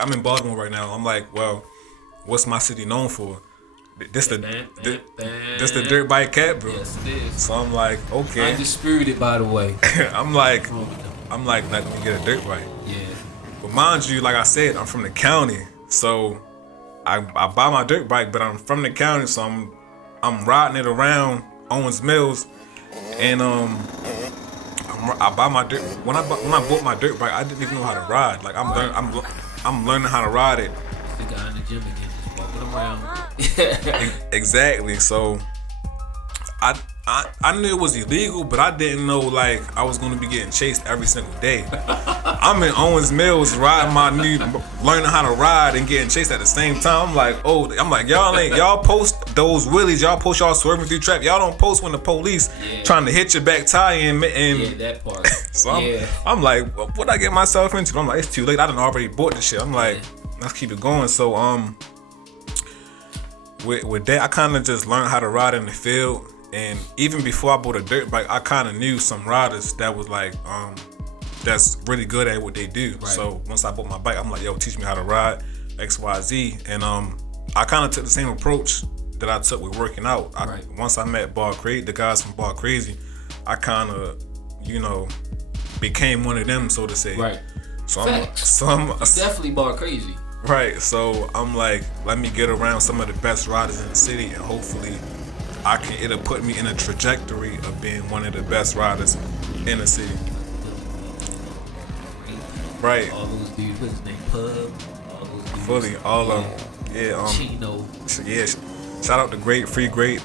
I'm in Baltimore right now. I'm like, well, what's my city known for? This the this, this the dirt bike capital. Yes, it is. So I'm like, okay. Undisputed, by the way. I'm like, let me get a dirt bike. Yeah. But mind you, like I said, I'm from the county, so I buy my dirt bike, but I'm from the county, so I'm riding it around Owens Mills, and I buy my dirt. When I bought my dirt bike, I didn't even know how to ride. Like I'm learning how to ride it. The guy in the gym again, just walking around. Exactly. So I knew it was illegal, but I didn't know like I was gonna be getting chased every single day. I'm in Owens Mills riding learning how to ride and getting chased at the same time. I'm like, y'all post those wheelies, y'all post y'all swerving through traffic. Y'all don't post when the police trying to hit your back tire and that part. So I'm like, what I get myself into? I'm like, it's too late. I done already bought this shit. I'm like, let's keep it going. So with that, I kind of just learned how to ride in the field. And even before I bought a dirt bike, I kind of knew some riders that was like, that's really good at what they do. Right. So once I bought my bike, I'm like, yo, teach me how to ride X, Y, Z. And I kind of took the same approach that I took with working out. Once I met the guys from Bar Crazy, I kind of, became one of them, so to say. Right. So I'm definitely Bar Crazy. Right. So I'm like, let me get around some of the best riders in the city, and hopefully it'll put me in a trajectory of being one of the best riders in the city. Right. All those dudes, what's his name? Pub. All those dudes. Fully, all of them. Yeah. Chino. Yeah. Shout out to Free Great,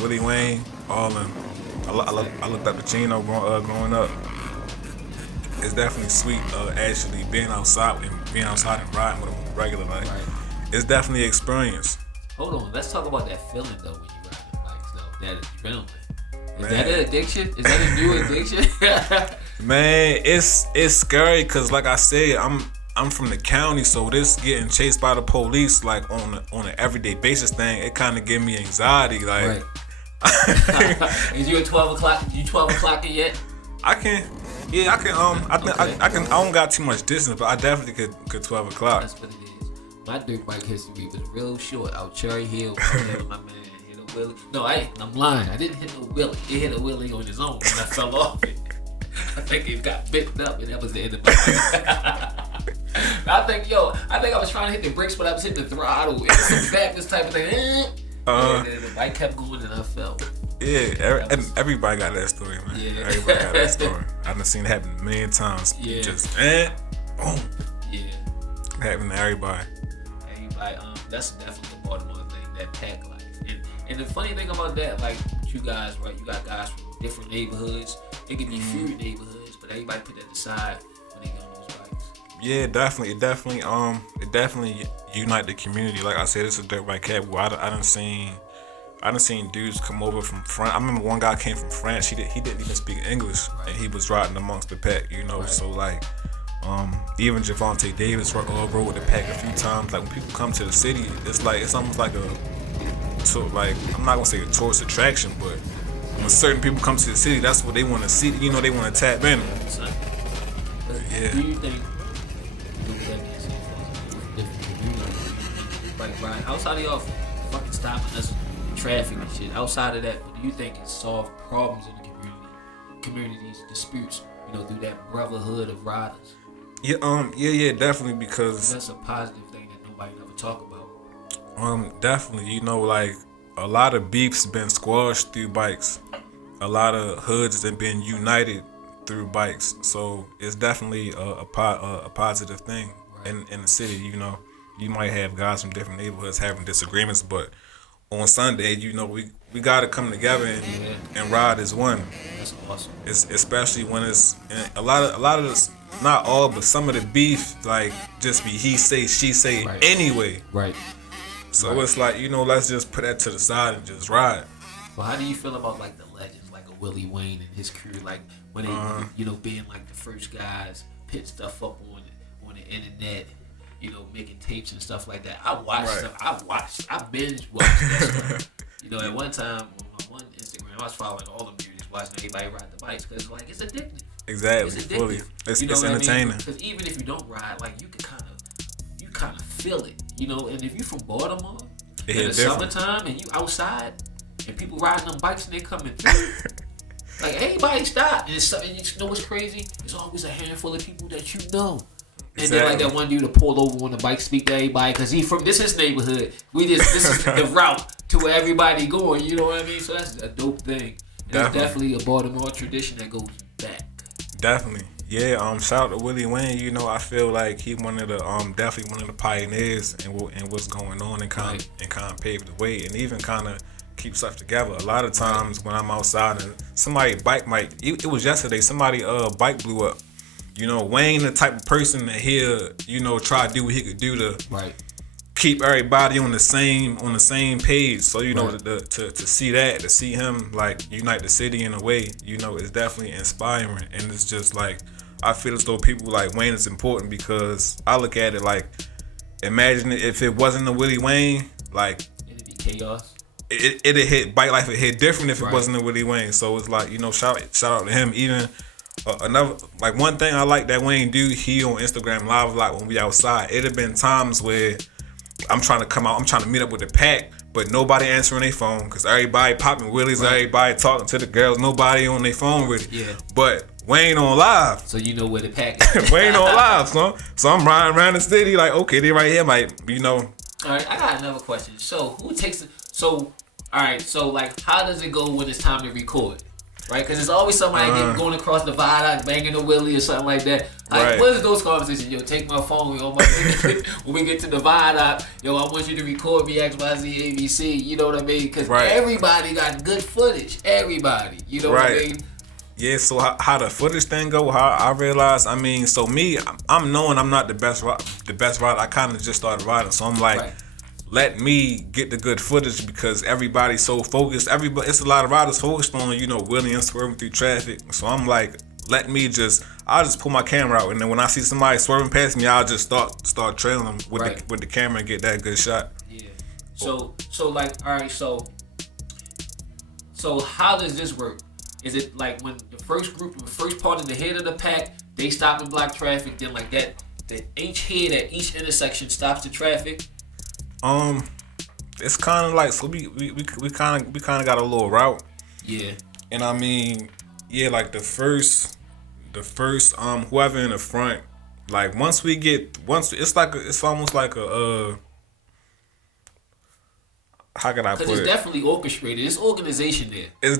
Willie Wayne, all of them. I looked up to Chino growing up. It's definitely sweet, actually being outside and riding with them regular. Like, it's definitely an experience. Hold on, let's talk about that feeling though when you ride the bikes though. That adrenaline. Is that an addiction? Is that a new addiction? Man, it's scary because, like I said, I'm from the county, so this getting chased by the police like on an everyday basis thing, it kind of give me anxiety. Like, is you at 12 o'clock? You 12 o'clock yet? I can. Yeah, I can. I can. I don't got too much distance, but I definitely could 12 o'clock. That's what it is. My dirt bike history was real short. Out Cherry Hill, my man hit a wheelie. No, I'm lying. I didn't hit no wheelie. It hit a wheelie on his own, and I fell off it. I think it got bent up, and that was the end of my bike. I think I was trying to hit the brakes, but I was hitting the throttle. It was some back, this type of thing. And the bike kept going, and I fell. Yeah, everybody got that story, man. Yeah. Everybody got that story. I done seen it happen a million times. Yeah. Just, boom. Yeah. It happened to everybody. That's definitely a Baltimore thing, that pack life. And the funny thing about that, like you guys, right? You got guys from different neighborhoods. It can be few neighborhoods, but everybody put that aside when they get on those bikes. Yeah, definitely. It definitely unite the community. Like I said, it's a dirt bike cab. I done seen dudes come over from France. I remember one guy came from France. He didn't even speak English, and he was riding amongst the pack. So like. Even Javante Davis rode with the pack a few times. Like when people come to the city, it's almost like I'm not gonna say a tourist attraction, but when certain people come to the city, that's what they want to see. They want to tap in. Yeah. Do you think different communities, like right outside of y'all fucking stopping us in traffic and shit? Outside of that, do you think it solved problems in the communities, disputes? Through that brotherhood of riders. Yeah, definitely, because that's a positive thing that nobody never talk about. Definitely, like a lot of beefs been squashed through bikes. A lot of hoods have been united through bikes. So it's definitely a positive thing in the city. You might have guys from different neighborhoods having disagreements, but on Sunday, we gotta come together and ride as one. That's awesome. It's especially when it's a lot of this, not all, but some of the beef like just be he say she say anyway. Right. So it's like let's just put that to the side and just ride. Well, how do you feel about like the legends like a Willie Wayne and his crew, like when they being like the first guys put stuff up on the internet? Making tapes and stuff like that. I binge watched that stuff. At one time on my one Instagram, I was following all them dudes, watching everybody ride the bikes, because like it's addictive. Exactly, it's addictive. Fully. It's entertaining. Because even if you don't ride, like you can feel it, you know. And if you from Baltimore It in hit the different. summertime and you outside and people riding them bikes and they coming through, like everybody stop. And, and you know what's crazy? There's always a handful of people that you know. And then like that one dude to pull over on the bike, speak to everybody because this is his neighborhood. This is the route to where everybody going. You know what I mean? So that's a dope thing. And it's definitely a Baltimore tradition that goes back. Definitely. Yeah, shout out to Willie Wayne. You know, I feel like he one of the definitely one of the pioneers in what's going on and kind of paved the way and even kind of keep stuff together. A lot of times when I'm outside and somebody bike might it was yesterday, somebody bike blew up. You know, Wayne the type of person that he'll, you know, try to do what he could do to keep everybody on the same page. So, you know, to see that, to see him like unite the city in a way, you know, is definitely inspiring. And it's just like I feel as though people like Wayne is important because I look at it like, imagine if it wasn't a Willie Wayne, like it'd be chaos. It'd hit Bikelife. It hit different if it wasn't a Willie Wayne. So it's like, you know, shout out to him. Even another like one thing I like that Wayne do, he on Instagram live a lot when we outside. It have been times where I'm trying to come out, I'm trying to meet up with the pack, but nobody answering their phone because everybody popping willies, everybody talking to the girls, nobody on their phone with it. Yeah. But Wayne on live. So you know where the pack is. Wayne on live, son. So I'm riding around the city like, okay, they right here, like, you know. All right, I got another question. So who takes it? So, all right, so like how does it go when it's time to record? Right, because there's always somebody going across the viaduct, banging a wheelie or something like that. Like, what is those conversations? Yo, take my phone. Yo, when we get to the viaduct, yo, I want you to record me X, Y, Z, ABC. You know what I mean? Because everybody got good footage. Everybody. You know what I mean? Yeah, so how the footage thing go, how I realized, I mean, so me, I'm knowing I'm not the best rider. I kind of just started riding, so I'm like, let me get the good footage because everybody's so focused. It's a lot of riders focused on, you know, wheeling and swerving through traffic. So I'm like, I'll just pull my camera out, and then when I see somebody swerving past me, I'll just start trailing them with the camera and get that good shot. Yeah. So like, all right, so how does this work? Is it like when the first part of the head of the pack, they stop and block traffic, then like that each head at each intersection stops the traffic? It's kind of like, so we kind of got a little route. Yeah. And I mean, yeah, like the first whoever in the front, like once it's almost like a how can I put it? Because it's definitely orchestrated. It's organization there. It's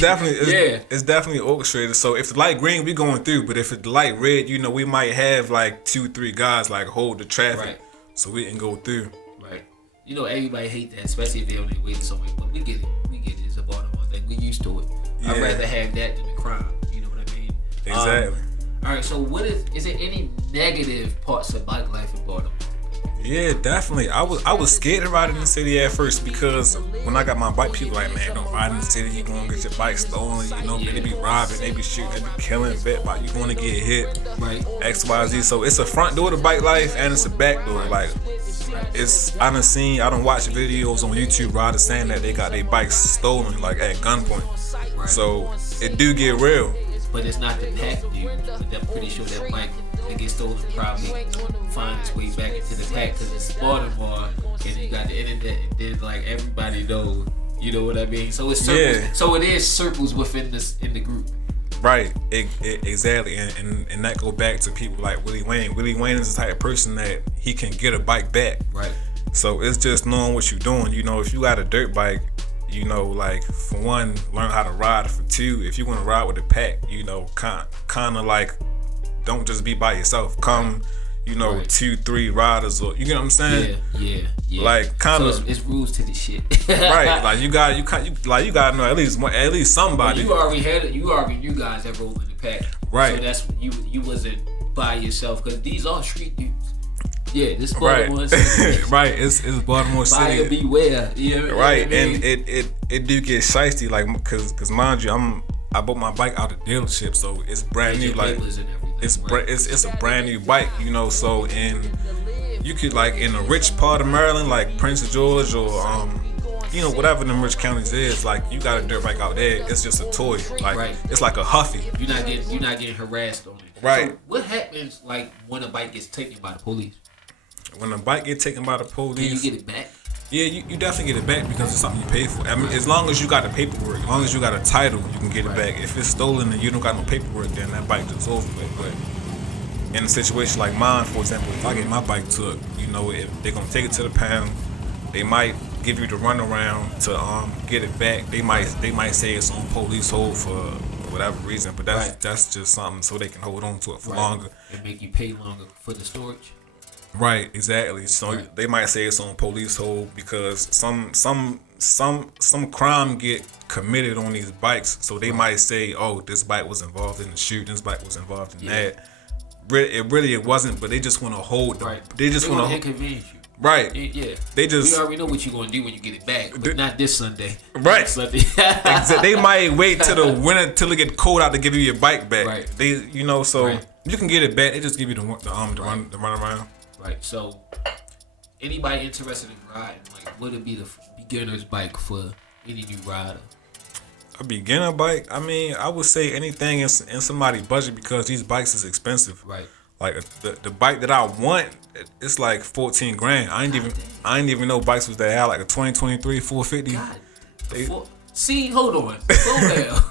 definitely orchestrated. So if the light green, we going through. But if it's light red, you know, we might have like 2-3 guys like hold the traffic, so we can go through. Right. You know, everybody hate that, especially if they only wait somewhere. But we get it. It's a Baltimore thing. We used to it. Yeah. I'd rather have that than the crime. You know what I mean? Exactly. All right. So what is there any negative parts of bike life in Baltimore? Yeah, definitely. I was scared to ride in the city at first because when I got my bike, people like, man, don't ride in the city. You gonna get your bike stolen. You know, they be robbing, they be shooting, they be killing. Bet bike, you gonna get hit. Right. X, Y, Z. So it's a front door to bike life and it's a back door. Like I done watched videos on YouTube riders saying that they got their bikes stolen like at gunpoint. Right. So it do get real. But it's not the pack, dude. But I'm pretty sure that bike that gets stolen probably find its way back into the pack because it's Baltimore and you got the internet and then like everybody knows. You know what I mean? So it's circles. Yeah. So it is circles within the group. Right. Exactly. And that go back to people like Willie Wayne. Willie Wayne is the type of person that he can get a bike back. Right. So it's just knowing what you're doing. You know, if you got a dirt bike, you know, like for one, learn how to ride. For two, if you want to ride with a pack, you know, kind of like don't just be by yourself. Come, you know, 2-3 riders, or you get what I'm saying? Yeah. Like kind of, so it's rules to the shit. Right. Like you gotta know at least somebody. Well, you already knew guys that rolled in the pack. Right. So that's you wasn't by yourself because these are street dudes. Yeah, this Baltimore City. Right, it's Baltimore City. Buyer beware. You know right, what I mean? And it do get shiesty, like, cause mind you, I bought my bike out of the dealership, so it's brand new. Like it's a brand new bike, you know. So you could like in a rich part of Maryland, like Prince George or you know, whatever the rich counties is, like you got a dirt bike out there, it's just a toy. Like it's like a Huffy. You're not getting harassed on it. Right. So what happens like when a bike gets taken by the police? when a bike get taken by the police, can you get it back? Yeah, you definitely get it back because it's something you pay for. I mean, as long as you got the paperwork, as long as you got a title, you can get it back. If it's stolen and you don't got no paperwork, then that bike just over with. But in a situation like mine, for example, if I get my bike took, if they're gonna take it to the pound, they might give you the runaround to get it back. They might say it's on police hold for whatever reason, but that's just something so they can hold on to it for longer. They make you pay longer for the storage. Right, exactly. So they might say it's on police hold because some crime get committed on these bikes. So they might say, oh, this bike was involved in the shoot, this bike was involved in that. It wasn't, but they just want to hold them. They just want to inconvenience you. Right. Yeah. They just. We already know what you're gonna do when you get it back, but not this Sunday. Right. Next Sunday. They might wait till the winter till it get cold out to give you your bike back. Right. They, so you can get it back. They just give you the run around. Right. So, anybody interested in riding, like, would it be the beginner's bike for any new rider? A beginner bike? I mean, I would say anything in somebody's budget because these bikes is expensive. Right. Like the bike that I want, it's like 14 grand. I ain't even know bikes was that high. Like a 2023 450. God. See, hold on. Slow down.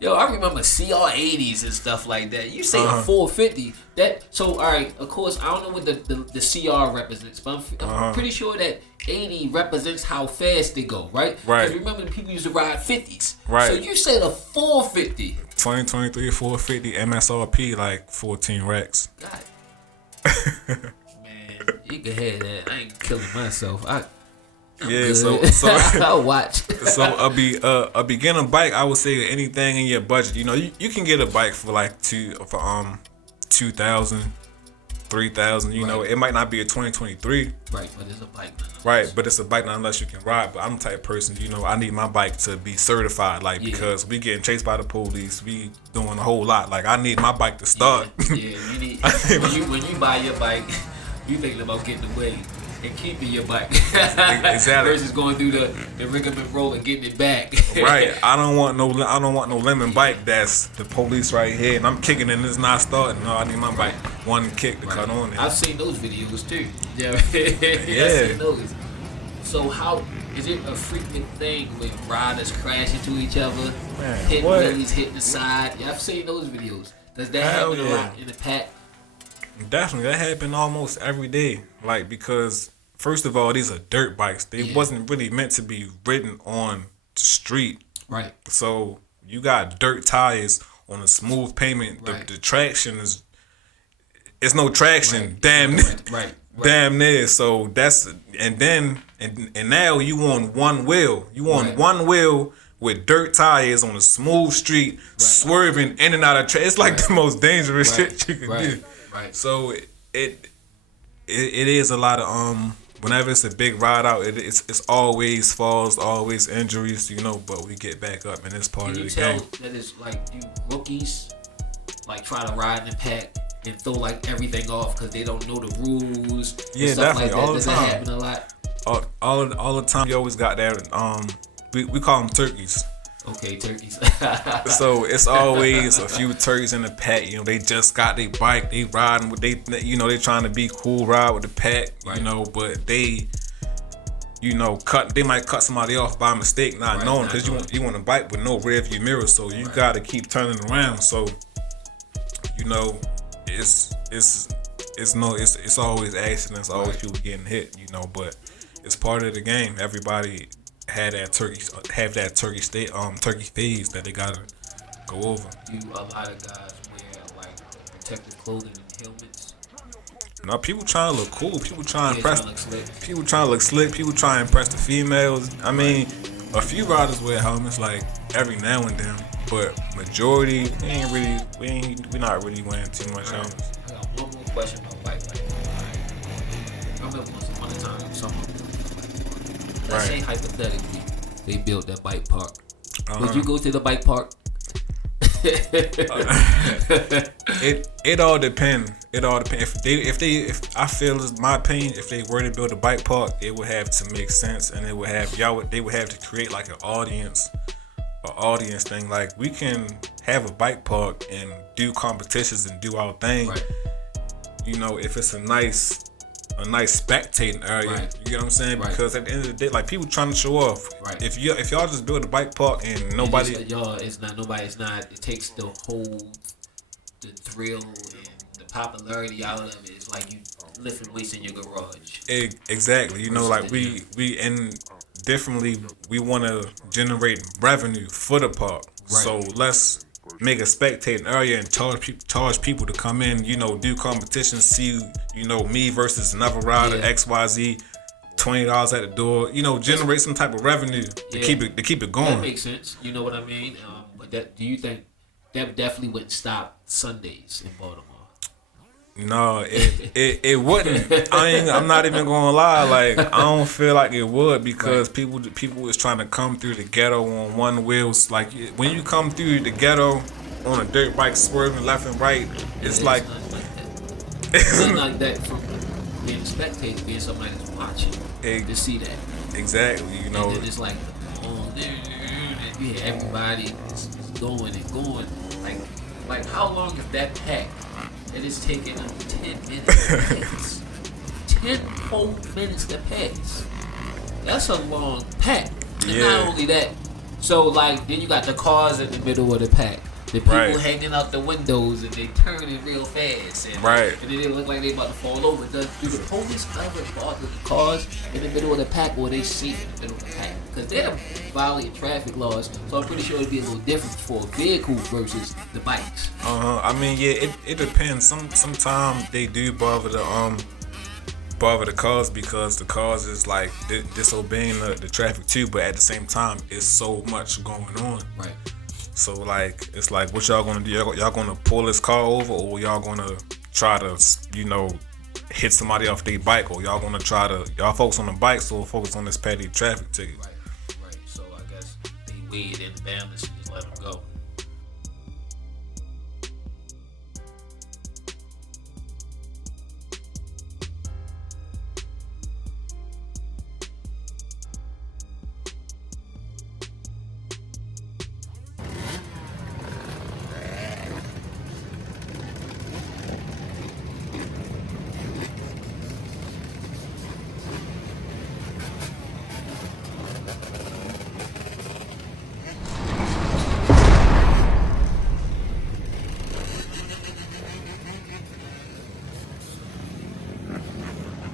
Yo, I remember CR80s and stuff like that. You say a 450. All right, of course, I don't know what the CR represents, but I'm pretty sure that 80 represents how fast they go, right? Right. Because remember, people used to ride 50s. Right. So you said a 450. 2023 450 MSRP like 14 racks. God. Man, you can have that. I ain't killing myself. I'm yeah, good. so I'll watch. So a beginner bike, I would say anything in your budget. You can get a bike for like 2,000, 3,000. It might not be a 2023. Right, but it's a bike. Right, but it's a bike nonetheless you can ride. But I'm the type of person, I need my bike to be certified, because we getting chased by the police, we doing a whole lot. Like I need my bike to start. Yeah, you need when you buy your bike, you thinking about getting away and keeping your bike. Exactly. Versus going through the rigmarole and getting it back. Right. I don't want no lemon bike that's the police right here and I'm kicking and it's not starting. No, I need my bike one kick to cut on it. I've seen those videos too. Yeah. Yeah. I've seen those. So how is it a frequent thing when riders crash into each other, hitting wheelies, hitting the side? Yeah, I've seen those videos. Does that happen a lot in the pack? Definitely, that happened almost every day. Like, because first of all, these are dirt bikes. They wasn't really meant to be ridden on the street. Right. So you got dirt tires on a smooth pavement. Right. The traction it's no traction. Right. Damn. Right. Damn near. So that's and now you on one wheel. You on one wheel with dirt tires on a smooth street, swerving in and out of traffic. It's like the most dangerous shit you can do. Right. So it is a lot of whenever it's a big ride out, it's always falls, always injuries, but we get back up and it's part of the game. Can you tell that it's like you rookies like try to ride in the pack and throw like everything off because they don't know the rules? Yeah, stuff definitely. Like that. All the Does time. that happen a lot? All the time. You always got that. We call them turkeys. Okay, turkeys. So it's always a few turkeys in the pack. They just got their bike. They riding with they trying to be cool, ride with the pack. But they, they might cut somebody off by mistake, not knowing, because you want a bike with no rear view mirror, so you gotta keep turning around. So it's always accidents, always people getting hit. But it's part of the game. Everybody have that turkey phase that they gotta go over. A lot of guys wear like protective clothing and helmets. Now people trying to look cool. People trying to impress. People trying to look slick. People trying to impress the females. I mean, a few riders wear helmets like every now and then, but majority we not really wearing too much helmets. I got one more question about bike life. I remember once upon a time someone. Let's say hypothetically, they built that bike park. Would you go to the bike park? It all depends. If I feel, is my opinion, if they were to build a bike park, it would have to make sense, and they would have to create like an audience thing. Like, we can have a bike park and do competitions and do our thing. Right. If it's a nice a nice spectating area. Right. You get what I'm saying? Right. Because at the end of the day, like people trying to show off. Right. If y'all just build a bike park and nobody, it's not nobody. It's not. It takes the the thrill and the popularity out of it. It's like you lifting weights in your garage. Exactly. You know, like we and differently we want to generate revenue for the park. Right. So let's make a spectating area and charge people to come in. You know, do competitions. See, you know, me versus another rider, XYZ. $20 at the door. You know, generate some type of revenue to keep it going. That makes sense. You know what I mean? But do you think that definitely wouldn't stop Sundays in Baltimore? No, it wouldn't. I'm not even gonna lie. Like I don't feel like it would because people is trying to come through the ghetto on one wheels. Like when you come through the ghetto on a dirt bike swerving left and right, it's like nothing like that from being a spectator, being somebody that's watching to see that. Exactly, you know. And then it's like, everybody is going and going. Like how long is that pack? It is taking them 10 minutes to pass. 10 whole minutes to pass. That's a long pack. And not only that, so like then you got the cars in the middle of the pack. The people hanging out the windows and they turning real fast. And then they look like they about to fall over. Do the police ever bother the cars in the middle of the pack or they safe in the middle of the pack? Because they're violating traffic laws. So I'm pretty sure it'd be a little different for vehicles versus the bikes. I mean, yeah, it depends. Sometimes they do bother the cars because the cars is like disobeying the traffic too. But at the same time, it's so much going on. Right. So like it's like what y'all gonna do? Y'all gonna pull this car over, or y'all gonna try to hit somebody off their bike, or y'all gonna try to focus on the bikes or focus on this petty traffic ticket? Right. So I guess they weigh it in the balance and just let them go.